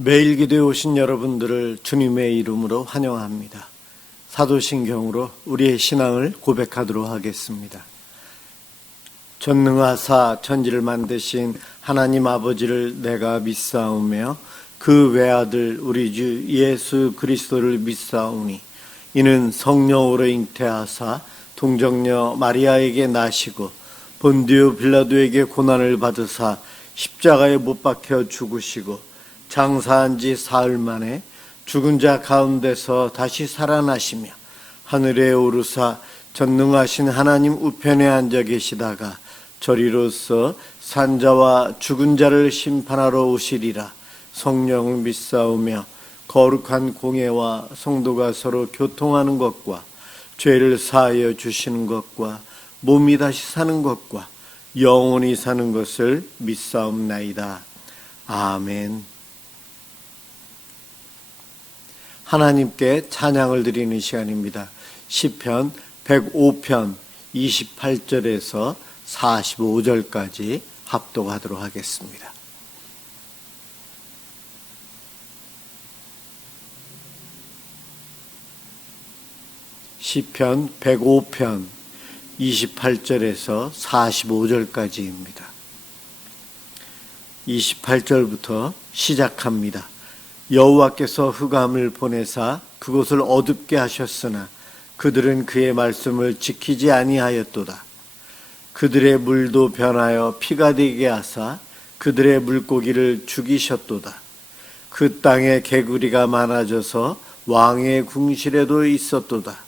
매일 기도에 오신 여러분들을 주님의 이름으로 환영합니다. 사도신경으로 우리의 신앙을 고백하도록 하겠습니다. 전능하사 천지를 만드신 하나님 아버지를 내가 믿사오며 그 외아들 우리 주 예수 그리스도를 믿사오니 이는 성령으로 잉태하사 동정녀 마리아에게 나시고 본디오 빌라도에게 고난을 받으사 십자가에 못 박혀 죽으시고 장사한 지 사흘 만에 죽은 자 가운데서 다시 살아나시며 하늘에 오르사 전능하신 하나님 우편에 앉아 계시다가 저리로서 산자와 죽은 자를 심판하러 오시리라. 성령을 믿사오며 거룩한 공예와 성도가 서로 교통하는 것과 죄를 사하여 주시는 것과 몸이 다시 사는 것과 영원히 사는 것을 믿사옵나이다. 아멘. 하나님께 찬양을 드리는 시간입니다. 시편 105편 28절에서 45절까지 합독하도록 하겠습니다. 시편 105편 28절에서 45절까지입니다. 28절부터 시작합니다. 여호와께서 흑암을 보내사 그곳을 어둡게 하셨으나 그들은 그의 말씀을 지키지 아니하였도다. 그들의 물도 변하여 피가 되게 하사 그들의 물고기를 죽이셨도다. 그 땅에 개구리가 많아져서 왕의 궁실에도 있었도다.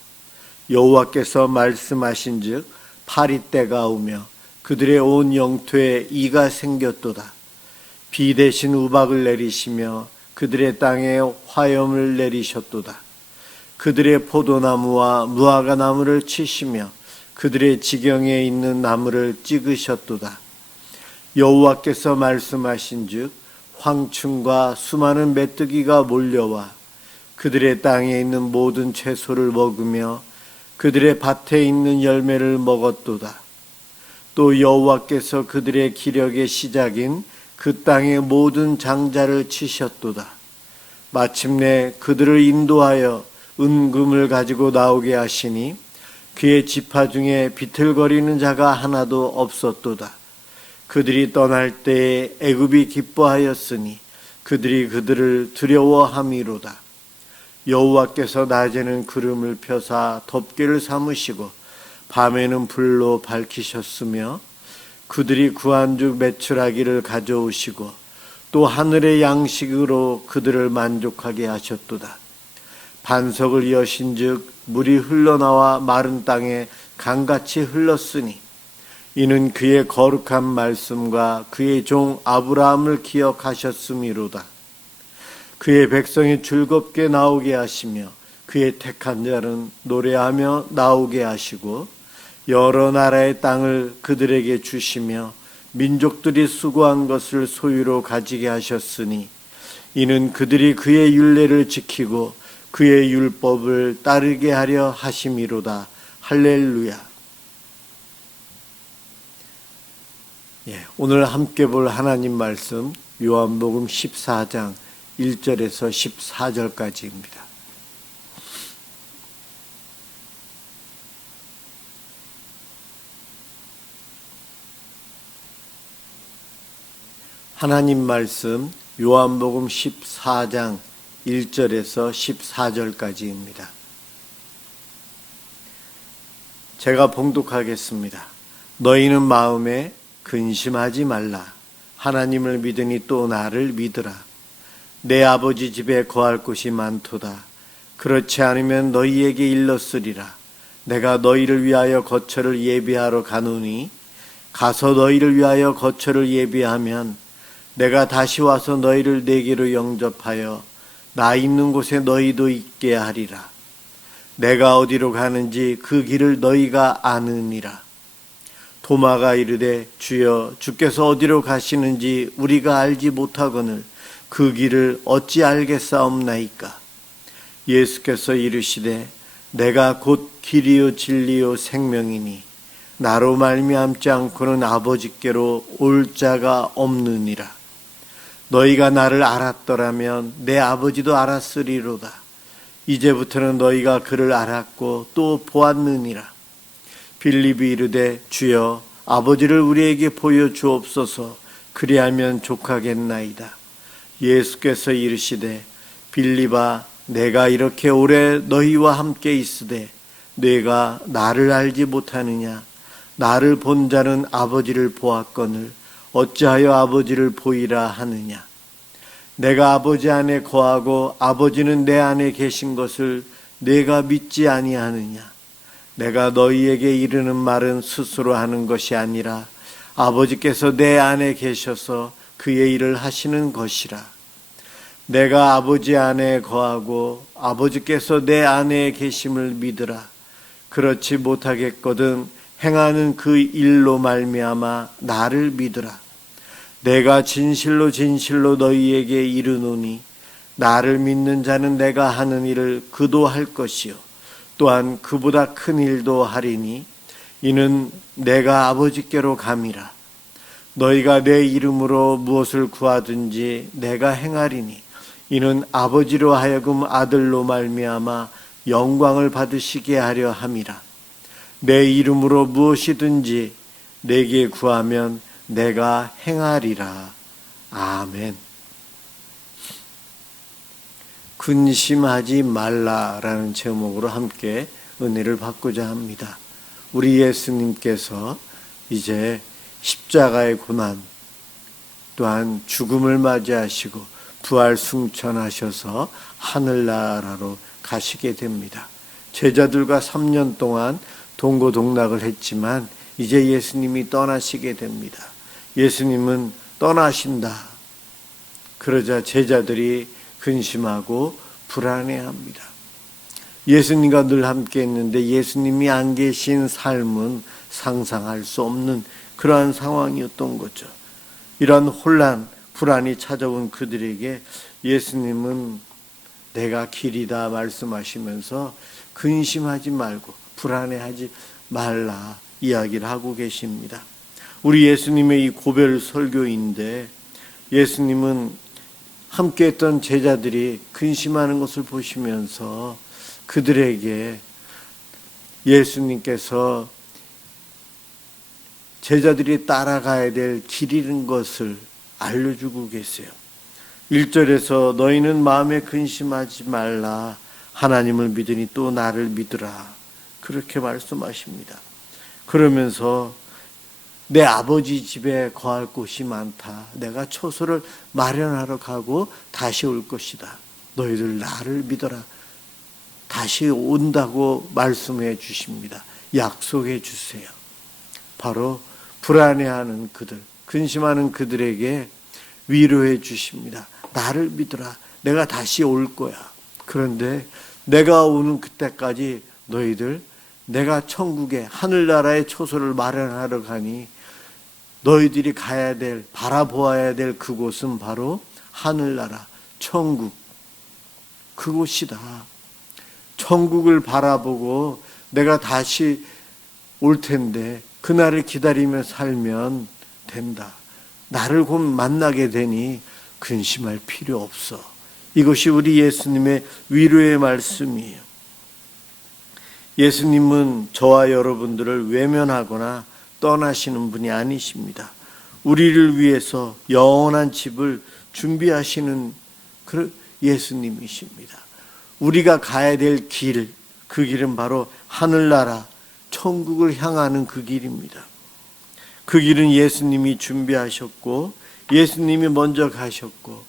여호와께서 말씀하신즉 파리떼가 오며 그들의 온 영토에 이가 생겼도다. 비 대신 우박을 내리시며 그들의 땅에 화염을 내리셨도다. 그들의 포도나무와 무화과나무를 치시며 그들의 지경에 있는 나무를 찍으셨도다. 여호와께서 말씀하신즉 황충과 수많은 메뚜기가 몰려와 그들의 땅에 있는 모든 채소를 먹으며 그들의 밭에 있는 열매를 먹었도다. 또 여호와께서 그들의 기력의 시작인 그 땅의 모든 장자를 치셨도다. 마침내 그들을 인도하여 은금을 가지고 나오게 하시니 그의 지파 중에 비틀거리는 자가 하나도 없었도다. 그들이 떠날 때에 애굽이 기뻐하였으니 그들이 그들을 두려워함이로다. 여호와께서 낮에는 구름을 펴사 덮개를 삼으시고 밤에는 불로 밝히셨으며 그들이 구한 즉 매출하기를 가져오시고 또 하늘의 양식으로 그들을 만족하게 하셨도다. 반석을 여신즉 물이 흘러나와 마른 땅에 강같이 흘렀으니 이는 그의 거룩한 말씀과 그의 종 아브라함을 기억하셨음이로다. 그의 백성이 즐겁게 나오게 하시며 그의 택한 자는 노래하며 나오게 하시고 여러 나라의 땅을 그들에게 주시며 민족들이 수고한 것을 소유로 가지게 하셨으니 이는 그들이 그의 율례를 지키고 그의 율법을 따르게 하려 하심이로다. 할렐루야. 오늘 함께 볼 하나님 말씀 요한복음 14장 1절에서 14절까지입니다. 하나님 말씀 요한복음 14장 1절에서 14절까지입니다. 제가 봉독하겠습니다. 너희는 마음에 근심하지 말라. 하나님을 믿으니 또 나를 믿으라. 내 아버지 집에 거할 곳이 많도다. 그렇지 않으면 너희에게 일렀으리라. 내가 너희를 위하여 거처를 예비하러 가노니 가서 너희를 위하여 거처를 예비하면 내가 다시 와서 너희를 내게로 영접하여 나 있는 곳에 너희도 있게 하리라. 내가 어디로 가는지 그 길을 너희가 아느니라. 도마가 이르되 주여 주께서 어디로 가시는지 우리가 알지 못하거늘 그 길을 어찌 알겠사옵나이까. 예수께서 이르시되 내가 곧 길이요 진리요 생명이니 나로 말미암지 않고는 아버지께로 올 자가 없느니라. 너희가 나를 알았더라면 내 아버지도 알았으리로다. 이제부터는 너희가 그를 알았고 또 보았느니라. 빌립이 이르되 주여 아버지를 우리에게 보여주옵소서. 그리하면 족하겠나이다. 예수께서 이르시되 빌립아 내가 이렇게 오래 너희와 함께 있으되 네가 나를 알지 못하느냐. 나를 본 자는 아버지를 보았거늘 어찌하여 아버지를 보이라 하느냐. 내가 아버지 안에 거하고 아버지는 내 안에 계신 것을 네가 믿지 아니하느냐. 내가 너희에게 이르는 말은 스스로 하는 것이 아니라 아버지께서 내 안에 계셔서 그의 일을 하시는 것이라. 내가 아버지 안에 거하고 아버지께서 내 안에 계심을 믿으라. 그렇지 못하겠거든 행하는 그 일로 말미암아 나를 믿으라. 내가 진실로 진실로 너희에게 이르노니 나를 믿는 자는 내가 하는 일을 그도 할 것이요 또한 그보다 큰 일도 하리니 이는 내가 아버지께로 감이라. 너희가 내 이름으로 무엇을 구하든지 내가 행하리니 이는 아버지로 하여금 아들로 말미암아 영광을 받으시게 하려 함이라. 내 이름으로 무엇이든지 내게 구하면 내가 행하리라. 아멘. 근심하지 말라라는 제목으로 함께 은혜를 받고자 합니다. 우리 예수님께서 이제 십자가의 고난 또한 죽음을 맞이하시고 부활 승천하셔서 하늘나라로 가시게 됩니다. 제자들과 3년 동안 동고동락을 했지만 이제 예수님이 떠나시게 됩니다. 예수님은 떠나신다. 그러자 제자들이 근심하고 불안해합니다. 예수님과 늘 함께 했는데 예수님이 안 계신 삶은 상상할 수 없는 그러한 상황이었던 거죠. 이런 혼란, 불안이 찾아온 그들에게 예수님은 내가 길이다 말씀하시면서 근심하지 말고 불안해하지 말라 이야기를 하고 계십니다. 우리 예수님의 이 고별 설교인데 예수님은 함께했던 제자들이 근심하는 것을 보시면서 그들에게 예수님께서 제자들이 따라가야 될 길이라는 것을 알려주고 계세요. 1절에서 너희는 마음에 근심하지 말라. 하나님을 믿으니 또 나를 믿으라. 그렇게 말씀하십니다. 그러면서 내 아버지 집에 거할 곳이 많다. 내가 처소를 마련하러 가고 다시 올 것이다. 너희들 나를 믿어라. 다시 온다고 말씀해 주십니다. 약속해 주세요. 바로 불안해하는 그들, 근심하는 그들에게 위로해 주십니다. 나를 믿어라. 내가 다시 올 거야. 그런데 내가 오는 그때까지 너희들 내가 천국에 하늘나라의 초소를 마련하러 가니 너희들이 가야 될, 바라보아야 될 그곳은 바로 하늘나라, 천국, 그곳이다. 천국을 바라보고 내가 다시 올 텐데 그날을 기다리며 살면 된다. 나를 곧 만나게 되니 근심할 필요 없어. 이것이 우리 예수님의 위로의 말씀이에요. 예수님은 저와 여러분들을 외면하거나 떠나시는 분이 아니십니다. 우리를 위해서 영원한 집을 준비하시는 그 예수님이십니다. 우리가 가야 될 길, 그 길은 바로 하늘나라, 천국을 향하는 그 길입니다. 그 길은 예수님이 준비하셨고 예수님이 먼저 가셨고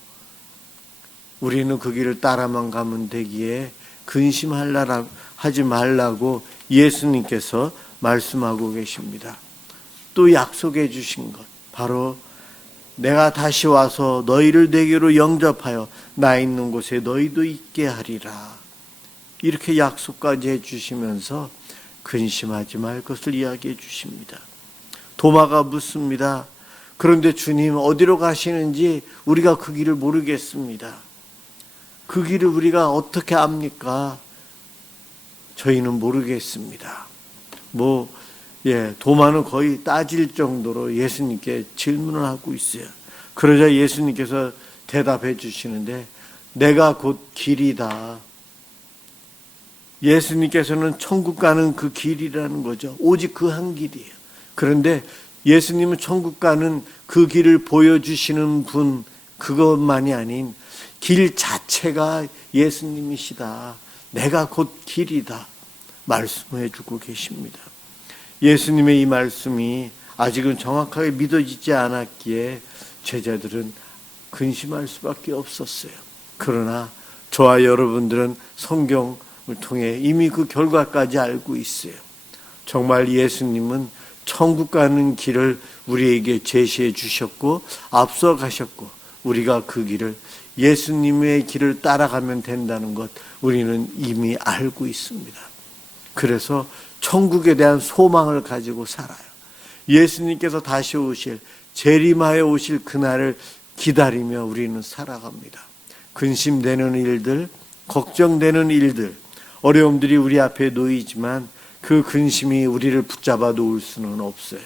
우리는 그 길을 따라만 가면 되기에 근심하지 말라고 예수님께서 말씀하고 계십니다. 또 약속해 주신 것, 바로 내가 다시 와서 너희를 내게로 영접하여 나 있는 곳에 너희도 있게 하리라. 이렇게 약속까지 해주시면서 근심하지 말 것을 이야기해 주십니다. 도마가 묻습니다. 그런데 주님 어디로 가시는지 우리가 그 길을 모르겠습니다. 그 길을 우리가 어떻게 압니까? 저희는 모르겠습니다. 도마는 거의 따질 정도로 예수님께 질문을 하고 있어요. 그러자 예수님께서 대답해 주시는데 내가 곧 길이다. 예수님께서는 천국 가는 그 길이라는 거죠. 오직 그 한 길이에요. 그런데 예수님은 천국 가는 그 길을 보여주시는 분, 그것만이 아닌 길 자체가 예수님이시다. 내가 곧 길이다. 말씀해 주고 계십니다. 예수님의 이 말씀이 아직은 정확하게 믿어지지 않았기에 제자들은 근심할 수밖에 없었어요. 그러나 저와 여러분들은 성경을 통해 이미 그 결과까지 알고 있어요. 정말 예수님은 천국 가는 길을 우리에게 제시해 주셨고 앞서 가셨고 우리가 그 길을 예수님의 길을 따라가면 된다는 것 우리는 이미 알고 있습니다. 그래서 천국에 대한 소망을 가지고 살아요. 예수님께서 다시 오실, 재림하여 오실 그날을 기다리며 우리는 살아갑니다. 근심되는 일들, 걱정되는 일들, 어려움들이 우리 앞에 놓이지만 그 근심이 우리를 붙잡아 놓을 수는 없어요.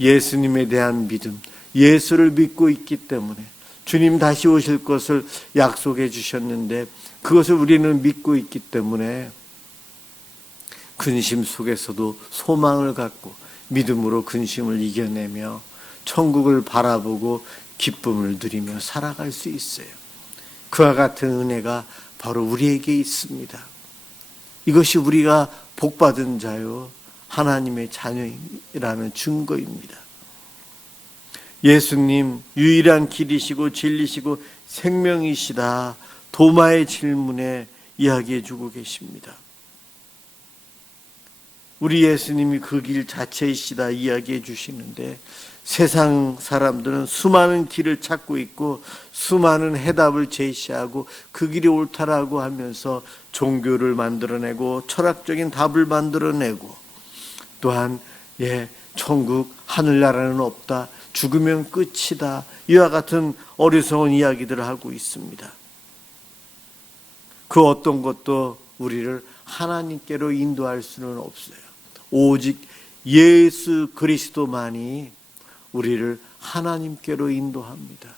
예수님에 대한 믿음, 예수를 믿고 있기 때문에 주님 다시 오실 것을 약속해 주셨는데 그것을 우리는 믿고 있기 때문에 근심 속에서도 소망을 갖고 믿음으로 근심을 이겨내며 천국을 바라보고 기쁨을 누리며 살아갈 수 있어요. 그와 같은 은혜가 바로 우리에게 있습니다. 이것이 우리가 복받은 자요 하나님의 자녀이라는 증거입니다. 예수님 유일한 길이시고 진리시고 생명이시다. 도마의 질문에 이야기해 주고 계십니다. 우리 예수님이 그 길 자체이시다 이야기해 주시는데 세상 사람들은 수많은 길을 찾고 있고 수많은 해답을 제시하고 그 길이 옳다라고 하면서 종교를 만들어내고 철학적인 답을 만들어내고 또한 천국 하늘나라는 없다. 죽으면 끝이다. 이와 같은 어리석은 이야기들을 하고 있습니다. 그 어떤 것도 우리를 하나님께로 인도할 수는 없어요. 오직 예수 그리스도만이 우리를 하나님께로 인도합니다.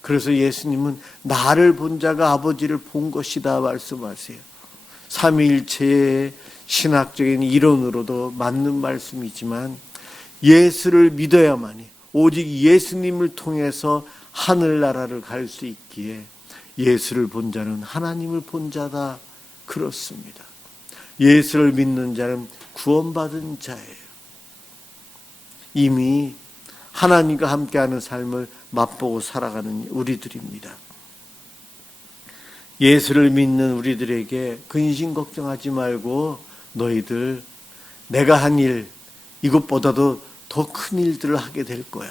그래서 예수님은 나를 본 자가 아버지를 본 것이다 말씀하세요. 삼위일체의 신학적인 이론으로도 맞는 말씀이지만 예수를 믿어야만이 오직 예수님을 통해서 하늘나라를 갈 수 있기에 예수를 본 자는 하나님을 본 자다 그렇습니다. 예수를 믿는 자는 구원받은 자예요. 이미 하나님과 함께하는 삶을 맛보고 살아가는 우리들입니다. 예수를 믿는 우리들에게 근심 걱정하지 말고 너희들 내가 한 일 이것보다도 더 큰 일들을 하게 될 거야.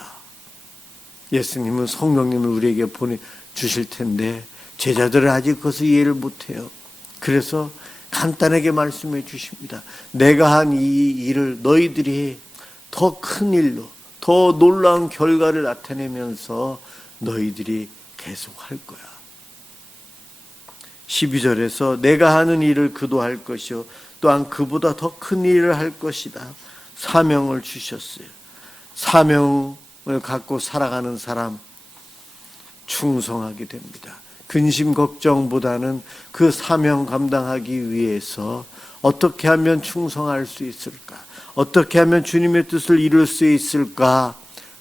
예수님은 성령님을 우리에게 보내주실 텐데 제자들은 아직 그것을 이해를 못해요. 그래서 간단하게 말씀해 주십니다. 내가 한 이 일을 너희들이 더 큰 일로 더 놀라운 결과를 나타내면서 너희들이 계속할 거야. 12절에서 내가 하는 일을 그도 할 것이요 또한 그보다 더 큰 일을 할 것이다. 사명을 주셨어요. 사명을 갖고 살아가는 사람 충성하게 됩니다. 근심 걱정보다는 그 사명 감당하기 위해서 어떻게 하면 충성할 수 있을까? 어떻게 하면 주님의 뜻을 이룰 수 있을까?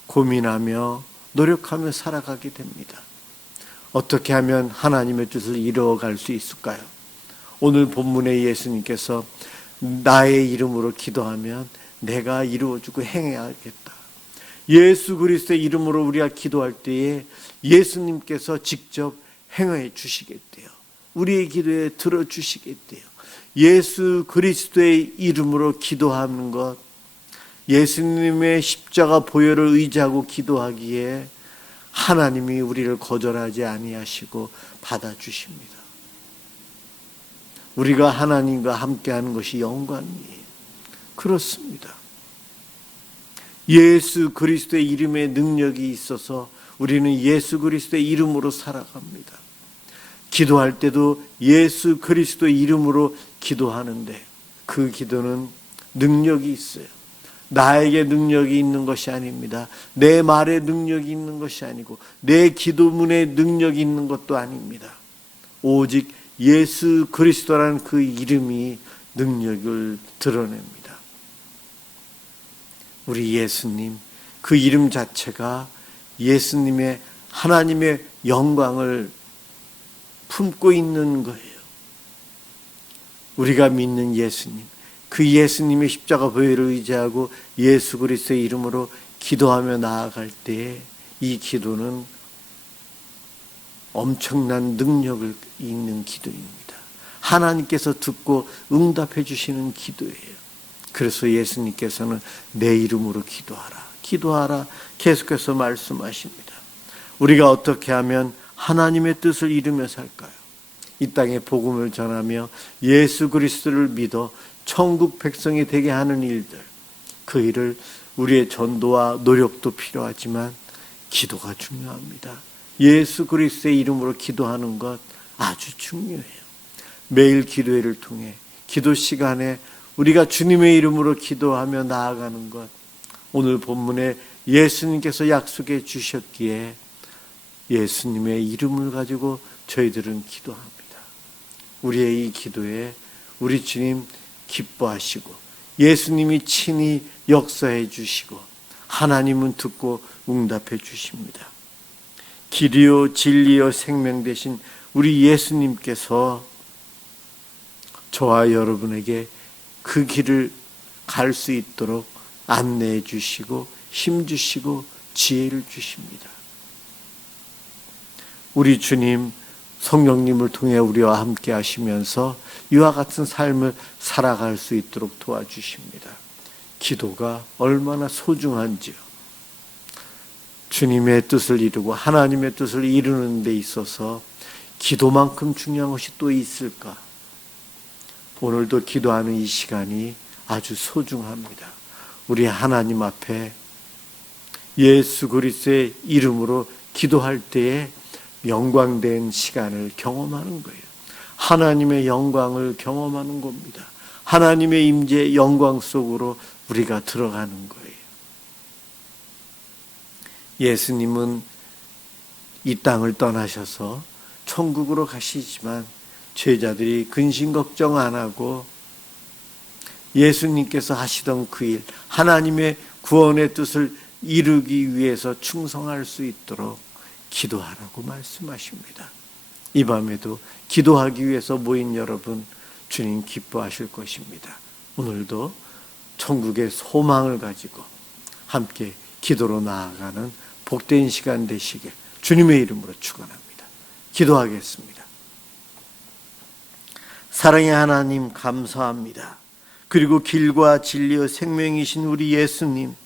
고민하며 노력하며 살아가게 됩니다. 어떻게 하면 하나님의 뜻을 이루어갈 수 있을까요? 오늘 본문에 예수님께서 나의 이름으로 기도하면 내가 이루어주고 행해야겠다. 예수 그리스도의 이름으로 우리가 기도할 때에 예수님께서 직접 행해 주시겠대요. 우리의 기도에 들어주시겠대요. 예수 그리스도의 이름으로 기도하는 것, 예수님의 십자가 보혈을 의지하고 기도하기에 하나님이 우리를 거절하지 아니하시고 받아주십니다. 우리가 하나님과 함께하는 것이 영광이에요. 그렇습니다. 예수 그리스도의 이름에 능력이 있어서 우리는 예수 그리스도의 이름으로 살아갑니다. 기도할 때도 예수 그리스도의 이름으로 기도하는데 그 기도는 능력이 있어요. 나에게 능력이 있는 것이 아닙니다. 내 말에 능력이 있는 것이 아니고 내 기도문에 능력이 있는 것도 아닙니다. 오직 예수 그리스도라는 그 이름이 능력을 드러냅니다. 우리 예수님, 그 이름 자체가 예수님의 하나님의 영광을 품고 있는 거예요. 우리가 믿는 예수님, 그 예수님의 십자가 보혈을 의지하고 예수 그리스도의 이름으로 기도하며 나아갈 때에 이 기도는 엄청난 능력을 있는 기도입니다. 하나님께서 듣고 응답해 주시는 기도예요. 그래서 예수님께서는 내 이름으로 기도하라, 기도하라 계속해서 말씀하십니다. 우리가 어떻게 하면 하나님의 뜻을 이루며 살까요? 이 땅에 복음을 전하며 예수 그리스도를 믿어 천국 백성이 되게 하는 일들, 그 일을 우리의 전도와 노력도 필요하지만 기도가 중요합니다. 예수 그리스도의 이름으로 기도하는 것 아주 중요해요. 매일 기도회를 통해 기도 시간에 우리가 주님의 이름으로 기도하며 나아가는 것, 오늘 본문에 예수님께서 약속해 주셨기에 예수님의 이름을 가지고 저희들은 기도합니다. 우리의 이 기도에 우리 주님 기뻐하시고 예수님이 친히 역사해 주시고 하나님은 듣고 응답해 주십니다. 길이요 진리요 생명 되신 우리 예수님께서 저와 여러분에게 그 길을 갈 수 있도록 안내해 주시고 힘 주시고 지혜를 주십니다. 우리 주님 성령님을 통해 우리와 함께 하시면서 이와 같은 삶을 살아갈 수 있도록 도와주십니다. 기도가 얼마나 소중한지요. 주님의 뜻을 이루고 하나님의 뜻을 이루는 데 있어서 기도만큼 중요한 것이 또 있을까? 오늘도 기도하는 이 시간이 아주 소중합니다. 우리 하나님 앞에 예수 그리스도의 이름으로 기도할 때에 영광된 시간을 경험하는 거예요. 하나님의 영광을 경험하는 겁니다. 하나님의 임재 영광 속으로 우리가 들어가는 거예요. 예수님은 이 땅을 떠나셔서 천국으로 가시지만 제자들이 근심 걱정 안 하고 예수님께서 하시던 그 일, 하나님의 구원의 뜻을 이루기 위해서 충성할 수 있도록 기도하라고 말씀하십니다. 이 밤에도 기도하기 위해서 모인 여러분, 주님 기뻐하실 것입니다. 오늘도 천국의 소망을 가지고 함께 기도로 나아가는 복된 시간 되시길 주님의 이름으로 축원합니다. 기도하겠습니다. 사랑의 하나님 감사합니다. 그리고 길과 진리와 생명이신 우리 예수님,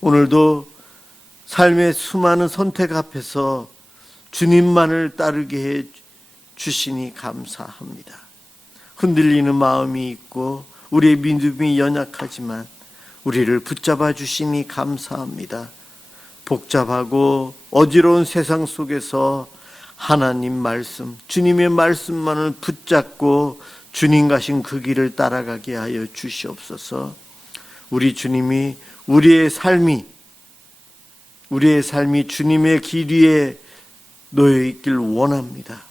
오늘도 삶의 수많은 선택 앞에서 주님만을 따르게 해 주시니 감사합니다. 흔들리는 마음이 있고 우리의 믿음이 연약하지만 우리를 붙잡아 주시니 감사합니다. 복잡하고 어지러운 세상 속에서 하나님 말씀, 주님의 말씀만을 붙잡고 주님 가신 그 길을 따라가게 하여 주시옵소서. 우리 주님이 우리의 삶이 주님의 길 위에 놓여 있길 원합니다.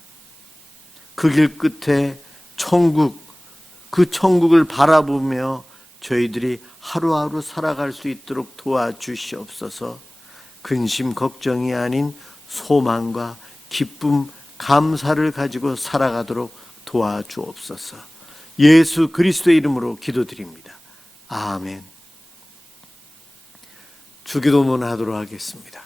그 길 끝에 천국, 그 천국을 바라보며 저희들이 하루하루 살아갈 수 있도록 도와주시옵소서. 근심 걱정이 아닌 소망과 기쁨, 감사를 가지고 살아가도록 도와주옵소서. 예수 그리스도의 이름으로 기도드립니다. 아멘. 주기도문 하도록 하겠습니다.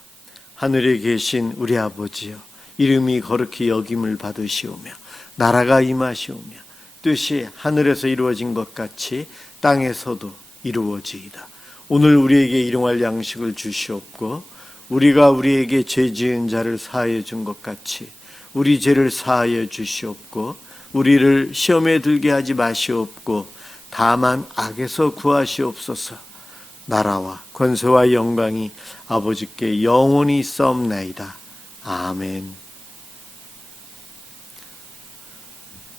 하늘에 계신 우리 아버지여, 이름이 거룩히 여김을 받으시오며 나라가 임하시오며 뜻이 하늘에서 이루어진 것 같이 땅에서도 이루어지이다. 오늘 우리에게 일용할 양식을 주시옵고 우리가 우리에게 죄 지은 자를 사하여 준 것 같이 우리 죄를 사하여 주시옵고 우리를 시험에 들게 하지 마시옵고 다만 악에서 구하시옵소서. 나라와 권세와 영광이 아버지께 영원히 있사옵나이다. 아멘.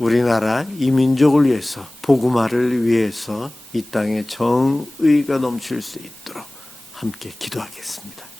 우리나라 이민족을 위해서, 복음화를 위해서 이 땅에 정의가 넘칠 수 있도록 함께 기도하겠습니다.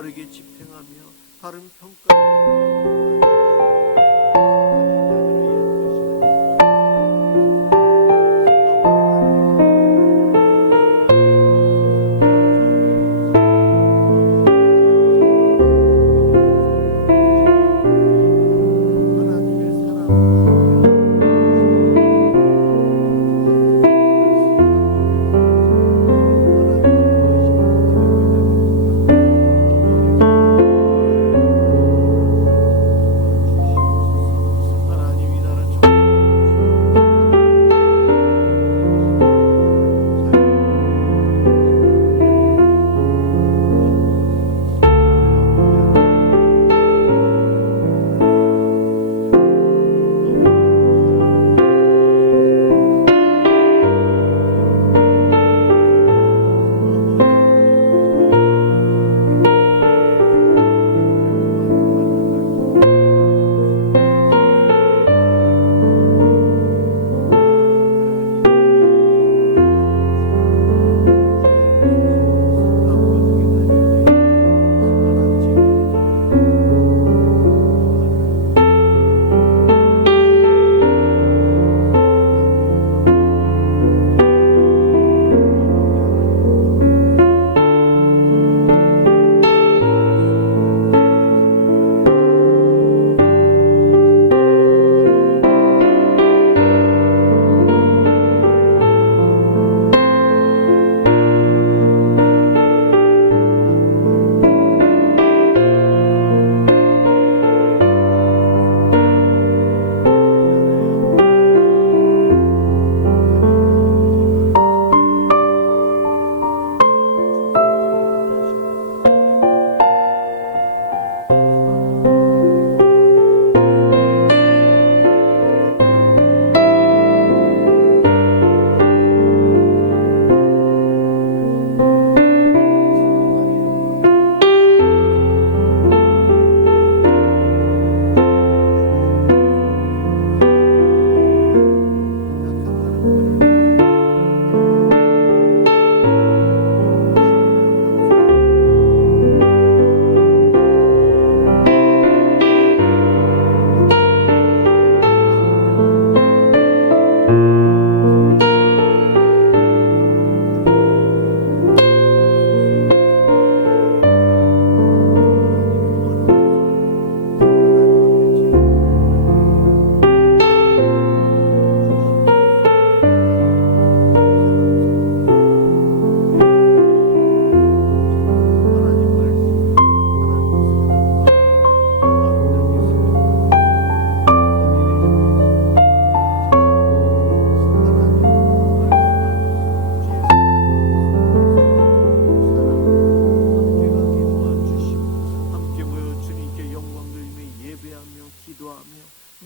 바르게 집행하며 바른 평가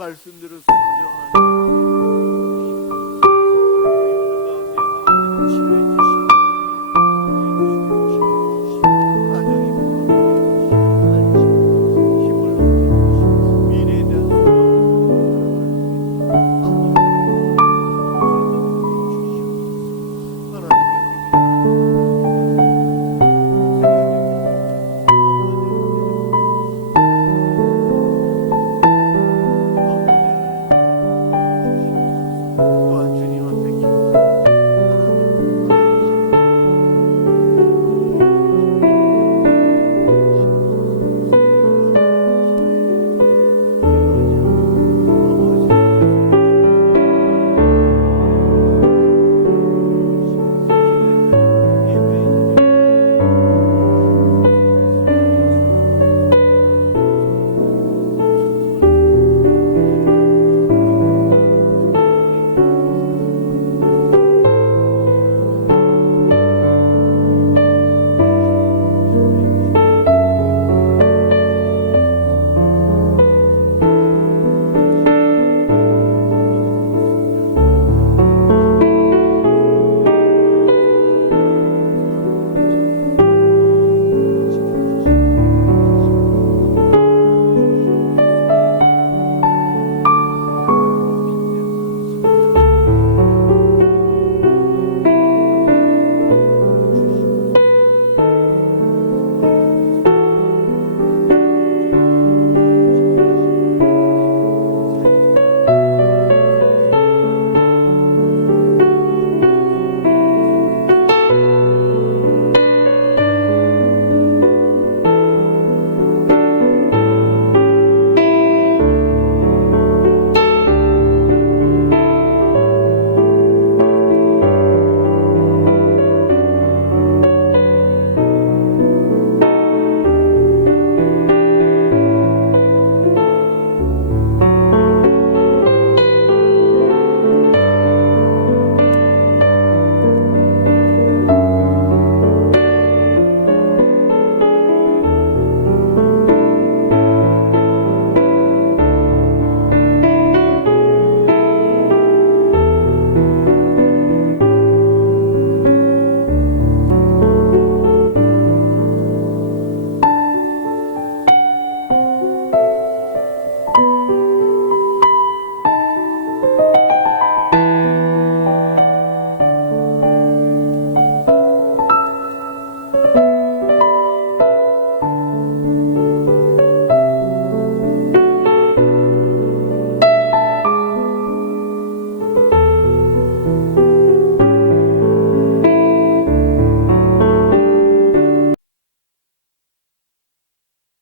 말씀대로 순종하라.